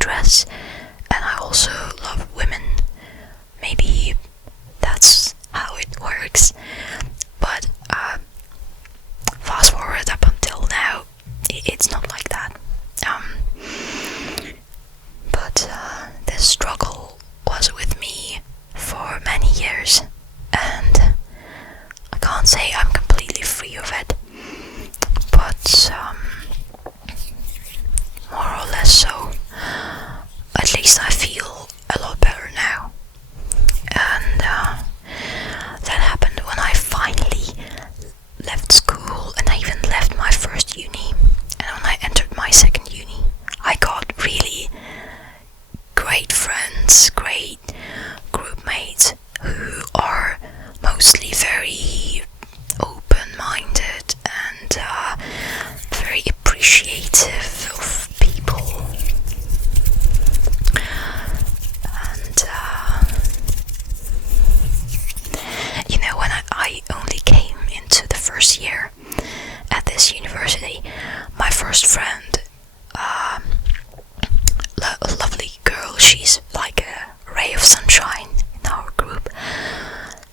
dress, and I also love women. Maybe that's how it works. But fast forward up until now, it's not like that. But this struggle was with me for many years, and I can't say I'm completely free of it, but more or less so. At least I feel a lot better now. And that happened when I finally left school, and I even left my first uni. And when I entered my second uni, I got really great friends, great group mates who are mostly very open-minded and very appreciative of people. And when I only came into the first year at this university, my first friend, a lovely girl, she's like a ray of sunshine in our group,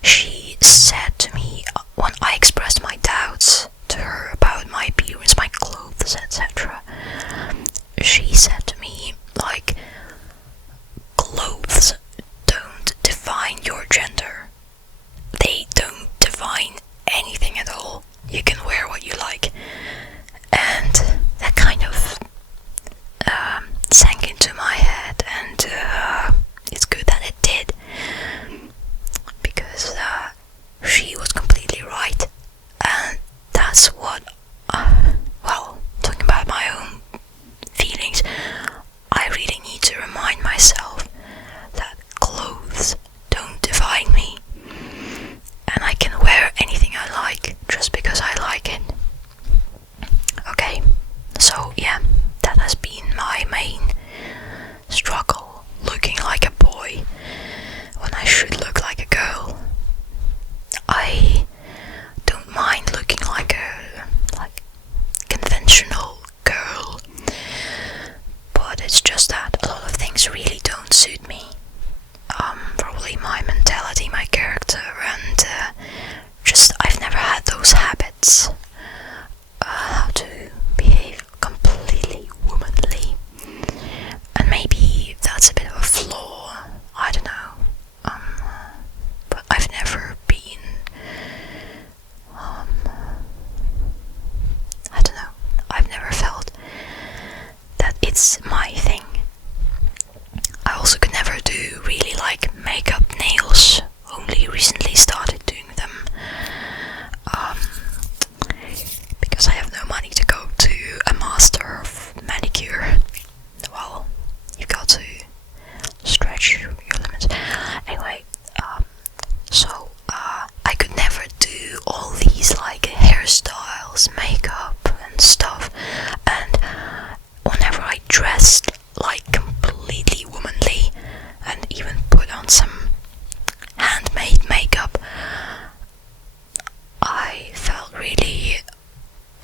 she said to me, when I expressed my doubts to her about my appearance, my clothes, etc., she said to me, like, clothes don't define your gender. They don't define anything at all. You can wear what you like. And that kind of sank into my head, and it's good that it did, because she was completely right. And that's what, talking about my own feelings, I really need to remind myself that clothes don't define me, and I can wear anything I like just because I like it. Okay, so yeah, that has been my main struggle, looking like a boy when I should look like a girl. I don't mind looking like a conventional girl, but it's just that a lot of things really don't suit me. Probably my mentality, my character, and just I've never had those habits. How to behave completely womanly, and maybe that's a bit of a flaw, I don't know, but I've never been, I don't know, I've never felt that it's my thing. I also could never do really like makeup, nails, only recently started doing them, because I have no money to go to a master of manicure. Well, you've got to stretch your limits. Anyway, so I could never do all these like hairstyles, makeup and stuff, and whenever I dressed like completely womanly and even put on some handmade makeup, I felt really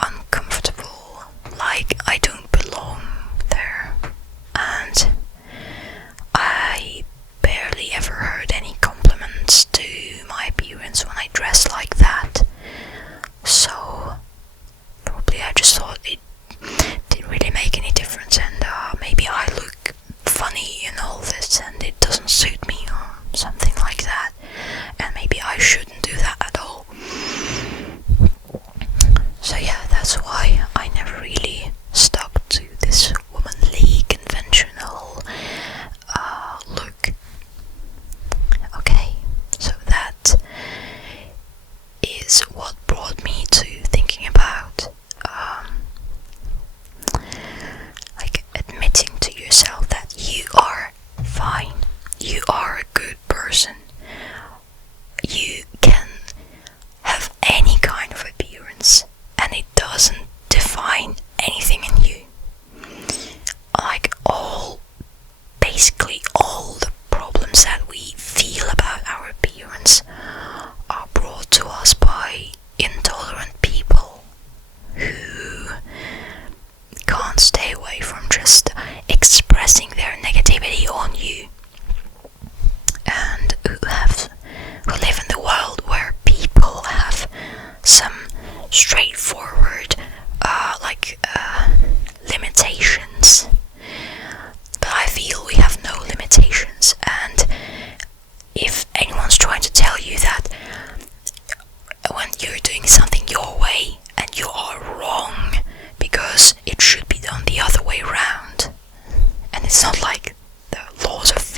uncomfortable, like I don't belong there, and I barely ever heard any compliments to my appearance when I dressed like that. So probably I just thought it didn't really make any difference, and maybe I look funny in all this and it doesn't suit me or something like that, and maybe I shouldn't do that at all. So yeah, that's why I never really stuck to this womanly conventional look. Okay, so that is what brought me to thinking about like admitting to yourself that you are fine, you are a good person, you can have any kind of appearance and it doesn't define anything in you. Like basically all the problems that we feel about our appearance are brought to us by intolerant people who can't stay away from just expressing their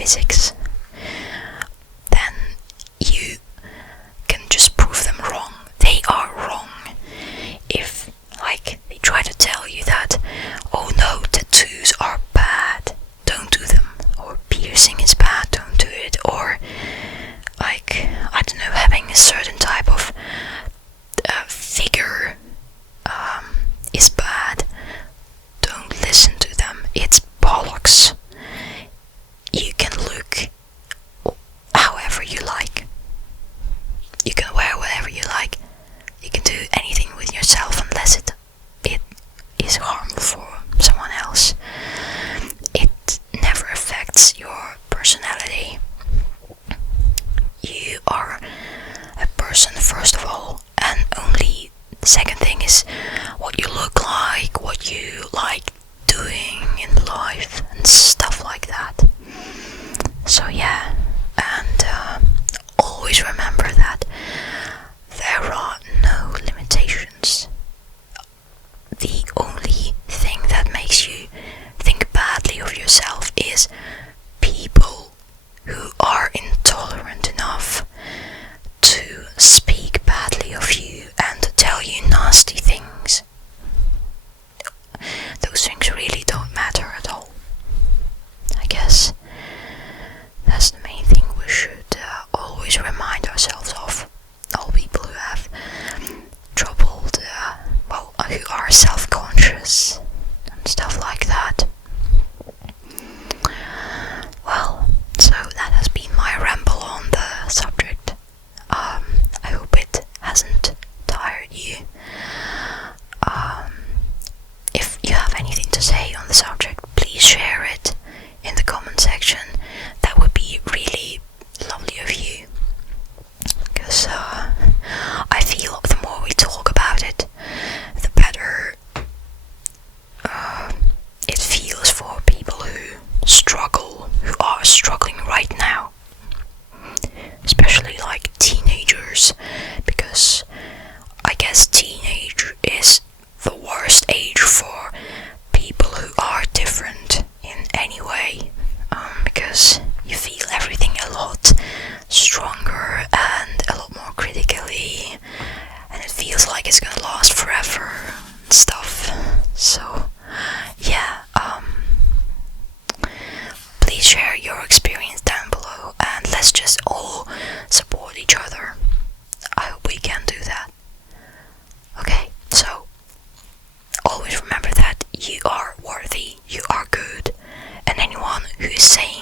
physics, then you can just prove them wrong. They are wrong. If, like, they try to tell you that, oh no, tattoos are bad, don't do them, or piercing is bad, don't do it, or, like, I don't know, having a certain type of figure is bad, don't listen to them. It's bollocks. You can look however you like. You can wear whatever you like. You can do anything with yourself unless it is harmful for someone else. It never affects your personality. You are a person first of all, and only second thing is what you look like, what you like doing in life, and stuff like that. So yeah, and always remember that there are no limitations. The only thing that makes you think badly of yourself is people who are intolerant enough to speak badly of you and to tell you nasty things. Those things really don't matter at all. I guess that's the main thing we should always remind ourselves of. All people who have troubled, who are self-conscious and stuff like that. Well, so that has been my ramble on the subject. I hope it hasn't tired you. If you have anything to say on the subject, please share it in the comment section. That would be really lovely of you, because I feel the more we talk about it, the better it feels for people who are struggling right now, especially like teenagers, because I guess teenage is the worst age for people who are different in any way, because you feel everything a lot stronger and a lot more critically, and it feels like it's gonna last forever and stuff. So yeah, please share your experience down below, and let's just all support each other. I hope we can do that. Okay, so always remember that you are worthy, you are good, and anyone who is saying